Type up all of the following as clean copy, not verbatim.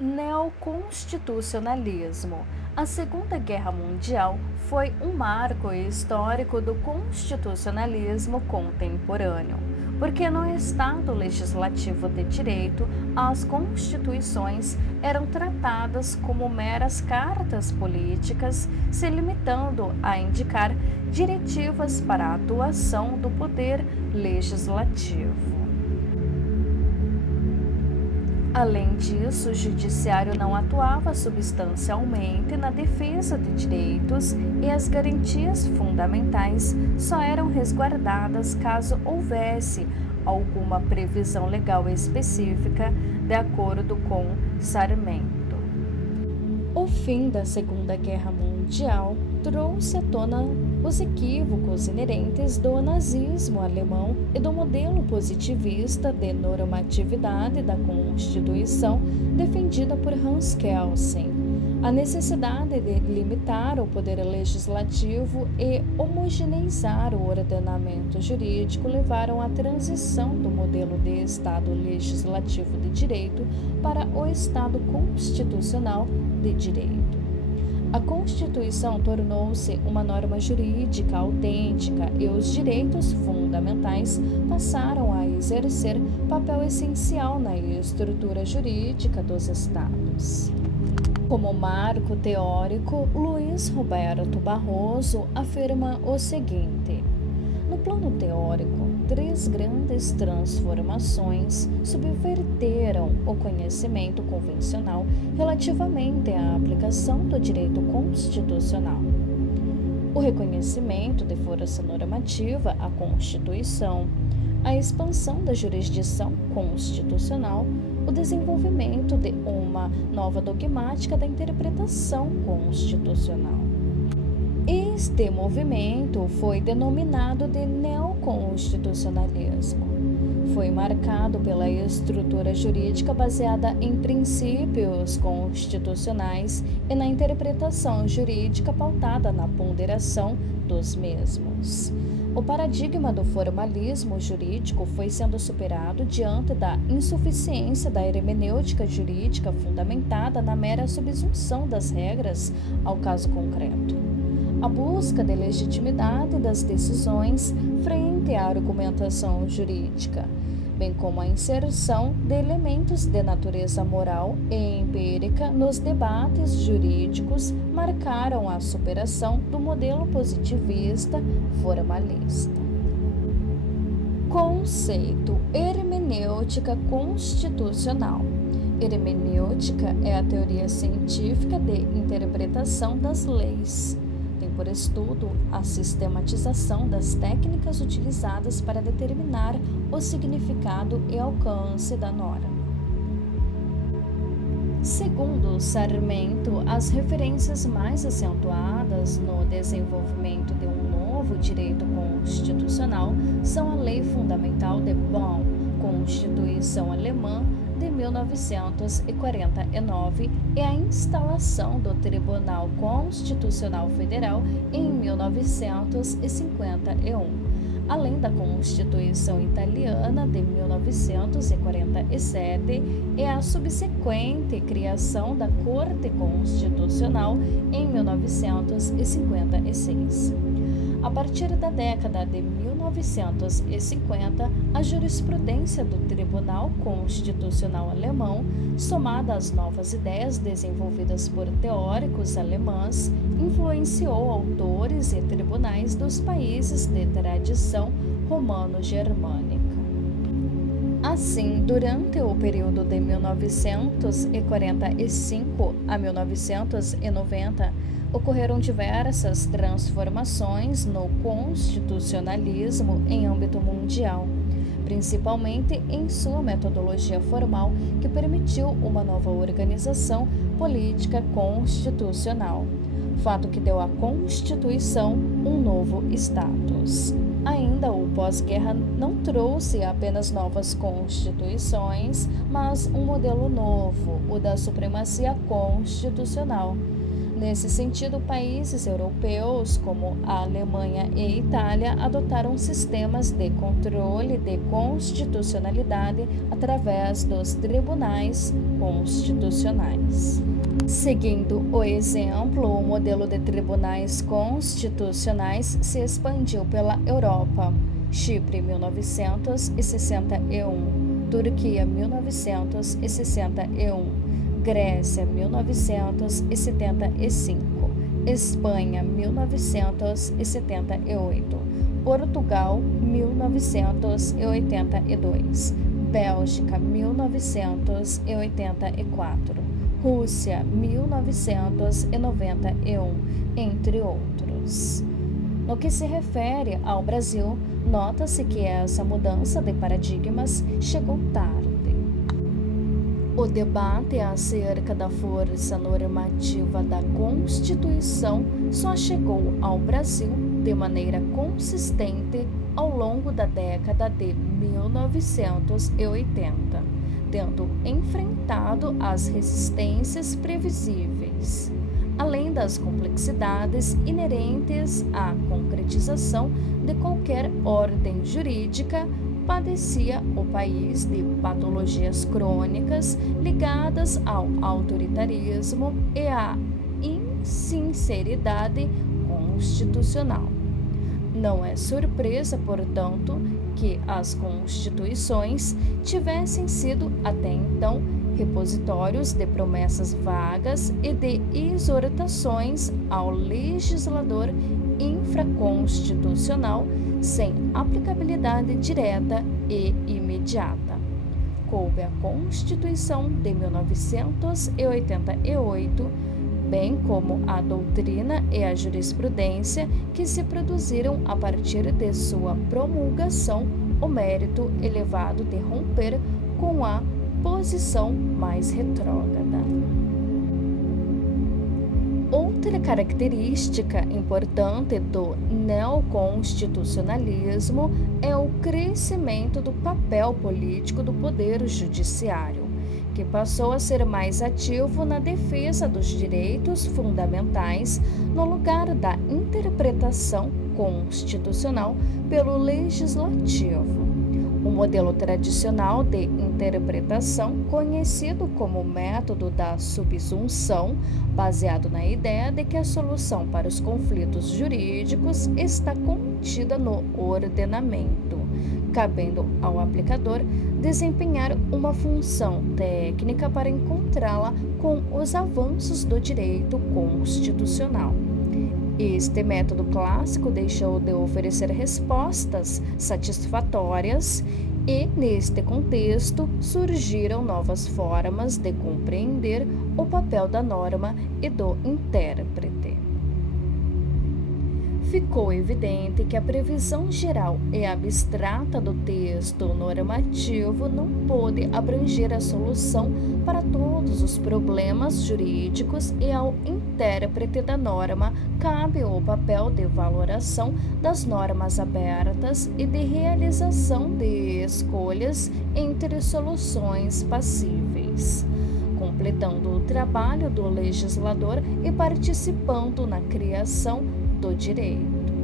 Neoconstitucionalismo. A Segunda Guerra Mundial foi um marco histórico do constitucionalismo contemporâneo, porque no Estado legislativo de direito, as constituições eram tratadas como meras cartas políticas, se limitando a indicar diretivas para a atuação do poder legislativo. Além disso, o judiciário não atuava substancialmente na defesa de direitos e as garantias fundamentais só eram resguardadas caso houvesse alguma previsão legal específica, de acordo com Sarmento. O fim da Segunda Guerra Mundial trouxe à tona os equívocos inerentes do nazismo alemão e do modelo positivista de normatividade da Constituição defendida por Hans Kelsen. A necessidade de limitar o poder legislativo e homogeneizar o ordenamento jurídico levaram à transição do modelo de Estado legislativo de direito para o Estado constitucional de direito. A Constituição tornou-se uma norma jurídica autêntica e os direitos fundamentais passaram a exercer papel essencial na estrutura jurídica dos Estados. Como marco teórico, Luiz Roberto Barroso afirma o seguinte: no plano teórico, três grandes transformações subverteram o conhecimento convencional relativamente à aplicação do direito constitucional. O reconhecimento de força normativa à Constituição, a expansão da jurisdição constitucional, o desenvolvimento de uma nova dogmática da interpretação constitucional. Este movimento foi denominado de neoconstitucionalismo. Foi marcado pela estrutura jurídica baseada em princípios constitucionais e na interpretação jurídica pautada na ponderação dos mesmos. O paradigma do formalismo jurídico foi sendo superado diante da insuficiência da hermenêutica jurídica fundamentada na mera subsunção das regras ao caso concreto. A busca de legitimidade das decisões frente à argumentação jurídica, bem como a inserção de elementos de natureza moral e empírica nos debates jurídicos, marcaram a superação do modelo positivista formalista. Conceito: hermenêutica constitucional. Hermenêutica é a teoria científica de interpretação das leis. Tem por estudo a sistematização das técnicas utilizadas para determinar o significado e alcance da norma. Segundo Sarmento, as referências mais acentuadas no desenvolvimento de um novo direito constitucional são a Lei Fundamental de Bonn, Constituição Alemã de 1949 e a instalação do Tribunal Constitucional Federal em 1951, além da Constituição Italiana de 1947 e a subsequente criação da Corte Constitucional em 1956. A partir da década de 1950, a jurisprudência do Tribunal Constitucional Alemão, somada às novas ideias desenvolvidas por teóricos alemães, influenciou autores e tribunais dos países de tradição romano-germânica. Assim, durante o período de 1945 a 1990, ocorreram diversas transformações no constitucionalismo em âmbito mundial, principalmente em sua metodologia formal, que permitiu uma nova organização política constitucional, fato que deu à Constituição um novo status. Ainda o pós-guerra não trouxe apenas novas constituições, mas um modelo novo, o da supremacia constitucional, Nesse sentido, países europeus como a Alemanha e a Itália adotaram sistemas de controle de constitucionalidade através dos tribunais constitucionais. Seguindo o exemplo, o modelo de tribunais constitucionais se expandiu pela Europa. Chipre, 1961, Turquia, 1961, Grécia, 1975, Espanha, 1978, Portugal, 1982, Bélgica, 1984, Rússia, 1991, entre outros. No que se refere ao Brasil, nota-se que essa mudança de paradigmas chegou tarde. O debate acerca da força normativa da Constituição só chegou ao Brasil de maneira consistente ao longo da década de 1980, tendo enfrentado as resistências previsíveis, além das complexidades inerentes à concretização de qualquer ordem jurídica. Padecia o país de patologias crônicas ligadas ao autoritarismo e à insinceridade constitucional. Não é surpresa, portanto, que as constituições tivessem sido até então repositórios de promessas vagas e de exortações ao legislador infraconstitucional sem aplicabilidade direta e imediata. Coube à Constituição de 1988, bem como a doutrina e a jurisprudência que se produziram a partir de sua promulgação, o mérito elevado de romper com a posição mais retrógrada. Outra característica importante do neoconstitucionalismo é o crescimento do papel político do Poder Judiciário, que passou a ser mais ativo na defesa dos direitos fundamentais no lugar da interpretação constitucional pelo Legislativo. O modelo tradicional de interpretação, conhecido como método da subsunção, baseado na ideia de que a solução para os conflitos jurídicos está contida no ordenamento, cabendo ao aplicador desempenhar uma função técnica para encontrá-la com os avanços do direito constitucional. Este método clássico deixou de oferecer respostas satisfatórias e, neste contexto, surgiram novas formas de compreender o papel da norma e do intérprete. Ficou evidente que a previsão geral e abstrata do texto normativo não pôde abranger a solução para todos os problemas jurídicos e ao intérprete da norma cabe o papel de valoração das normas abertas e de realização de escolhas entre soluções passíveis, completando o trabalho do legislador e participando na criação do direito.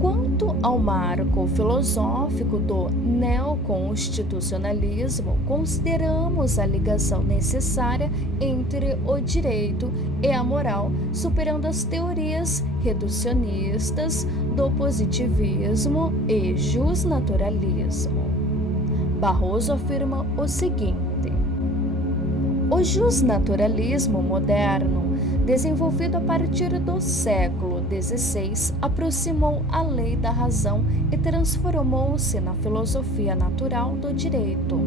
Quanto ao marco filosófico do neoconstitucionalismo, consideramos a ligação necessária entre o direito e a moral, superando as teorias reducionistas do positivismo e justnaturalismo. Barroso afirma o seguinte: o justnaturalismo moderno, desenvolvido a partir do século XVI, aproximou a lei da razão e transformou-se na filosofia natural do direito,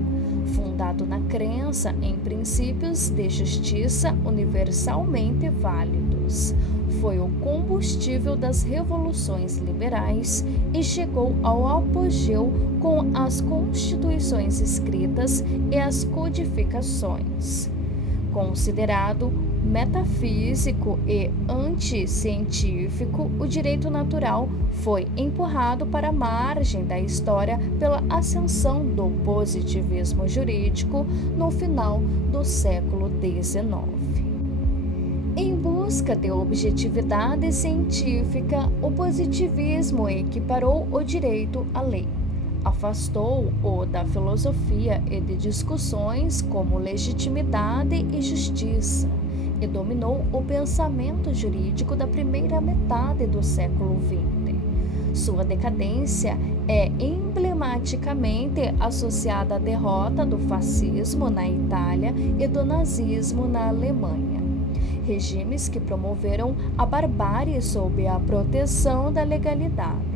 fundado na crença em princípios de justiça universalmente válidos. Foi o combustível das revoluções liberais e chegou ao apogeu com as constituições escritas e as codificações. Considerado metafísico e anticientífico, o direito natural foi empurrado para a margem da história pela ascensão do positivismo jurídico no final do século XIX. Em busca de objetividade científica, o positivismo equiparou o direito à lei. Afastou-o da filosofia e de discussões como legitimidade e justiça, e dominou o pensamento jurídico da primeira metade do século XX. Sua decadência é emblematicamente associada à derrota do fascismo na Itália e do nazismo na Alemanha, regimes que promoveram a barbárie sob a proteção da legalidade.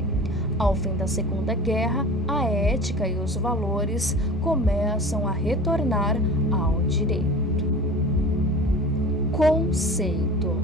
Ao fim da Segunda Guerra, a ética e os valores começam a retornar ao direito. Conceito: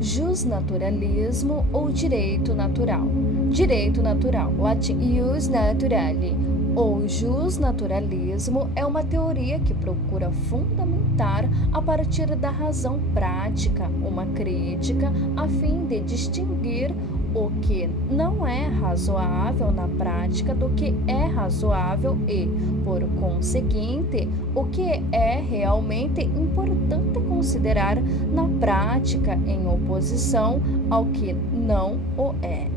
justnaturalismo ou direito natural. Direito natural, latim ius naturale, ou justnaturalismo é uma teoria que procura fundamentar, a partir da razão prática, uma crítica a fim de distinguir o que não é razoável na prática do que é razoável e, por conseguinte, o que é realmente importante considerar na prática em oposição ao que não o é.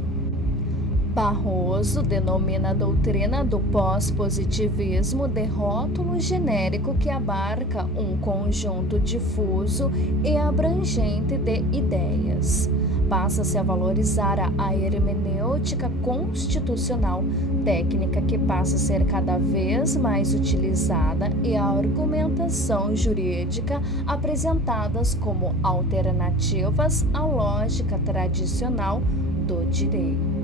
Barroso denomina a doutrina do pós-positivismo de rótulo genérico que abarca um conjunto difuso e abrangente de ideias. Passa-se a valorizar a hermenêutica constitucional, técnica que passa a ser cada vez mais utilizada, e a argumentação jurídica apresentadas como alternativas à lógica tradicional do direito.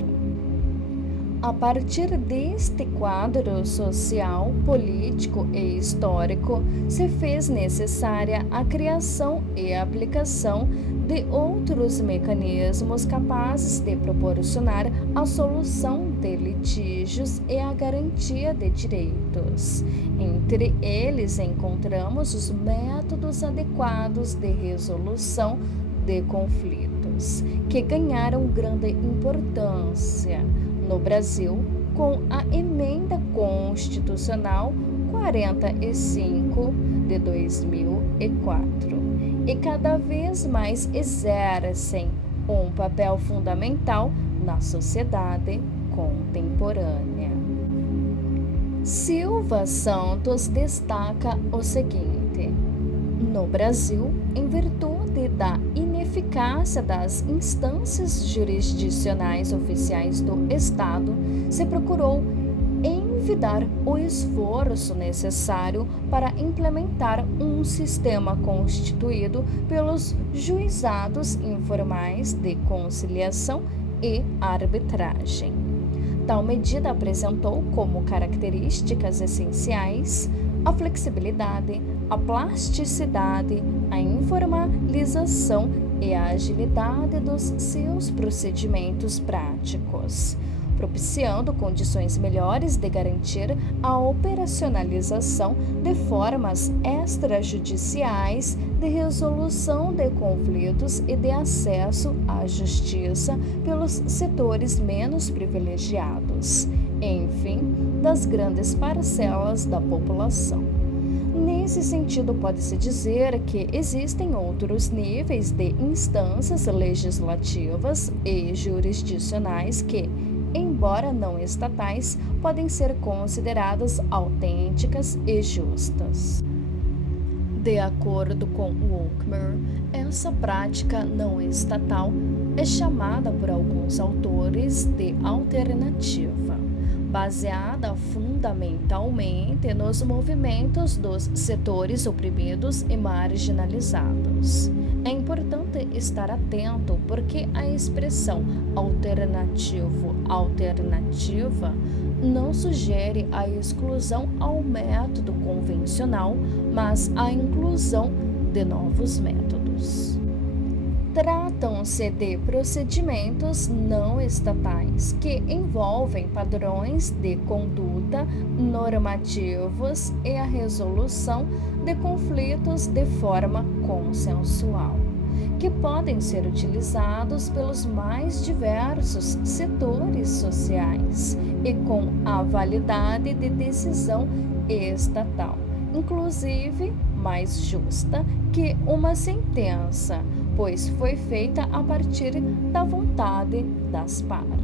A partir deste quadro social, político e histórico, se fez necessária a criação e aplicação de outros mecanismos capazes de proporcionar a solução de litígios e a garantia de direitos. Entre eles encontramos os métodos adequados de resolução de conflitos, que ganharam grande importância no Brasil com a Emenda Constitucional 45 de 2004 e cada vez mais exercem um papel fundamental na sociedade contemporânea. Silva Santos destaca o seguinte: no Brasil, em virtude da ineficácia das instâncias jurisdicionais oficiais do Estado, se procurou envidar o esforço necessário para implementar um sistema constituído pelos juizados informais de conciliação e arbitragem. Tal medida apresentou como características essenciais a flexibilidade, a plasticidade, a informalização e a agilidade dos seus procedimentos práticos, propiciando condições melhores de garantir a operacionalização de formas extrajudiciais de resolução de conflitos e de acesso à justiça pelos setores menos privilegiados, enfim, das grandes parcelas da população. Nesse sentido, pode-se dizer que existem outros níveis de instâncias legislativas e jurisdicionais que, embora não estatais, podem ser consideradas autênticas e justas. De acordo com Walkmer, essa prática não estatal é chamada por alguns autores de alternativa, baseada fundamentalmente nos movimentos dos setores oprimidos e marginalizados. É importante estar atento porque a expressão alternativo-alternativa não sugere a exclusão ao método convencional, mas a inclusão de novos métodos. Tratam-se de procedimentos não estatais que envolvem padrões de conduta normativos e a resolução de conflitos de forma consensual, que podem ser utilizados pelos mais diversos setores sociais e com a validade de decisão estatal, inclusive mais justa que uma sentença, pois foi feita a partir da vontade das partes.